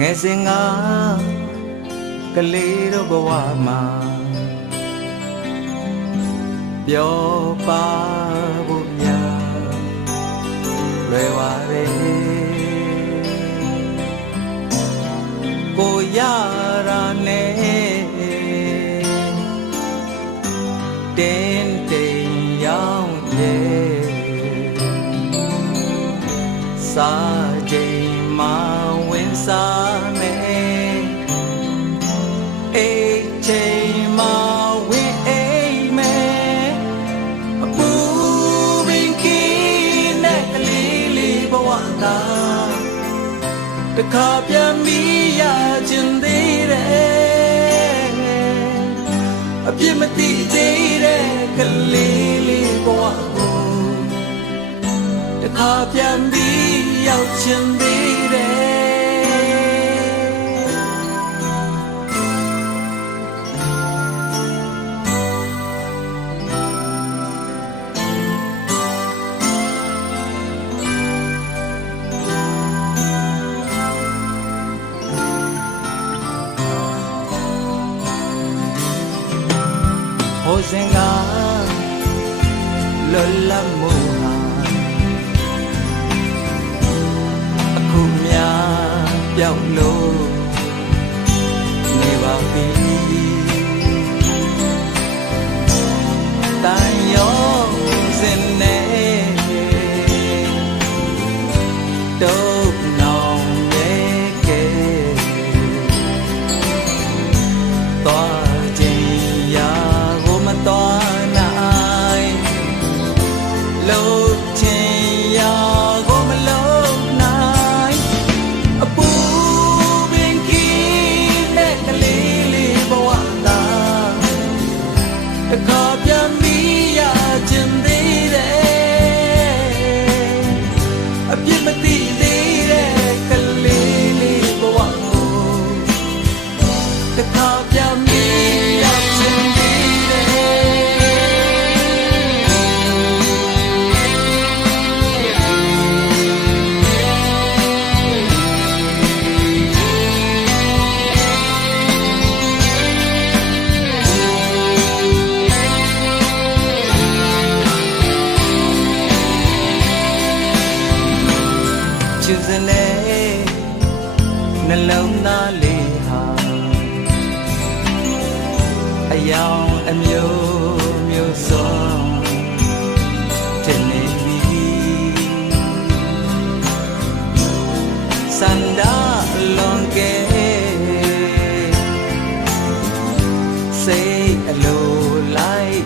ငယ်စဉ်ကကလေးတို့ဘဝမှာပျော်ပါဖို့များလွယ်ပါတယ်ကိုရတာနဲ့တင်းတိမ်ရောက်ရဲ့စားချိန်မှာဝင်စားမယ်အိတ်ချိန်မှာဝင်အိမ်မယ်အပူပင်ကင်းတဲ့ကလေးလေးဘဝသာတခါပြန်ပြီးရချင်သေးတယ်အပြစ်မသိသေးတဲ့ကလေးလေးဘဝကိုတခါပြန်ပြီးရောက်ချင်သေးတယ်ဟိုစဉ်ကလွတ်လပ်မှုဟာအခုများပြောင်းလို့နေပါပြီတန်ရောစင်နေတော့နောင်ရဲ့ကဲသွားခြင်းရာကိုမတော်နိုင်လို့ခြင်းရာကိုမလုံးနိုင်အပူပင်ကင်းတဲ့ကလေးလေးဘဝသာတခါပြန်ပြီးရချင်သေးတယ်အပြစ်မသိသေးတဲ့ကလေးလေးဘဝကိုတခါပြန်ပြီးရချင်သေးတယ်ချစ်စနေနှလုံးသားလေးဟာအယောင်အမျိုးမျိုးစုံတင်နေပြီစန္ဒာလွန်ကဲစိတ်အလိုလိုက်